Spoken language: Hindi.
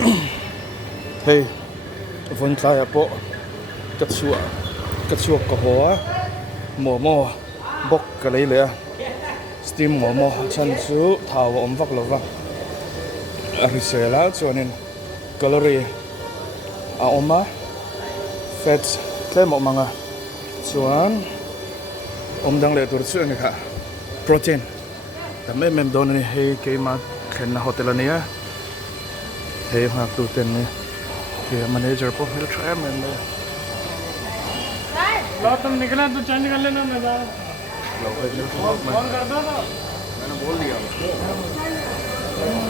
Hey, vun tlai po kachua ka hoa mo bok ka lei le steam mo chan chu thau om vak lova arisela chuanin calorie a oma fats tlem manga chuan omdang le tur chu ani kha protein ta mem don ni hei keima khenna hotel ania hei ha tu ten ni के मैनेजर को फिर ट्राई मैंने लो तुम निकला तो चेंज कर लेना मैं फोन कर दो तो मैंने बोल दिया उसको